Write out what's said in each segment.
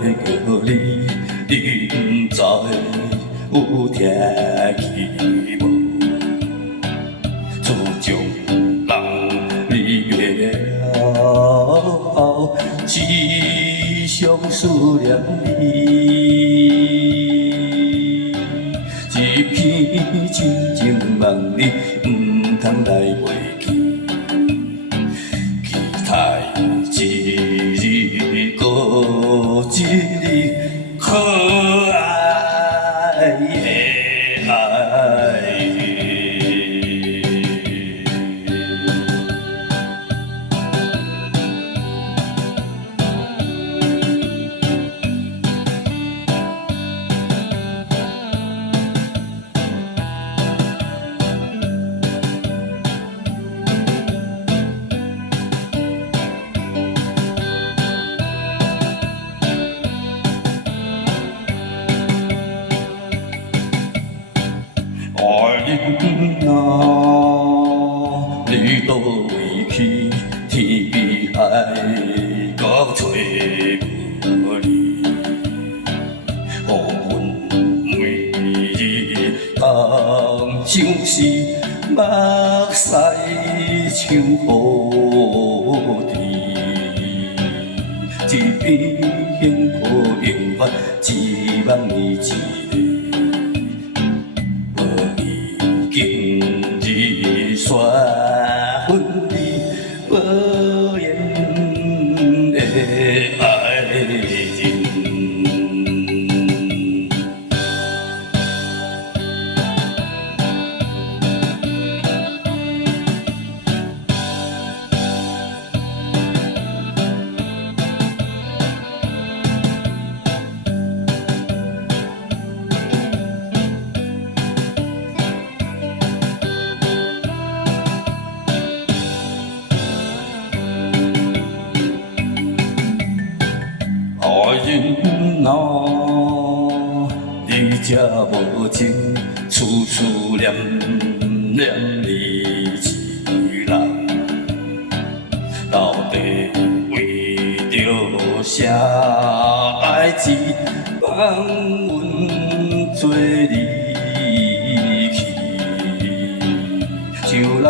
叫你，你不知有听去无？自从人离了，只想思念你。一片真情梦你，不通来袂记。期待一日过一日可爱的爱。爱人啊，你倒位去？天比海角找无你，予阮每日当相思，目屎像雨滴。一片幸福永远只望你一个。今日煞分离，无言的爱人。爱人啊，你这无情，处处念念你一人，到底为着啥代志，放阮做离去？就人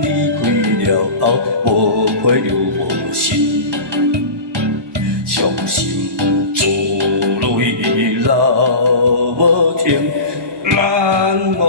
离开了后，无配留无心。伤心珠泪流无停，难忘。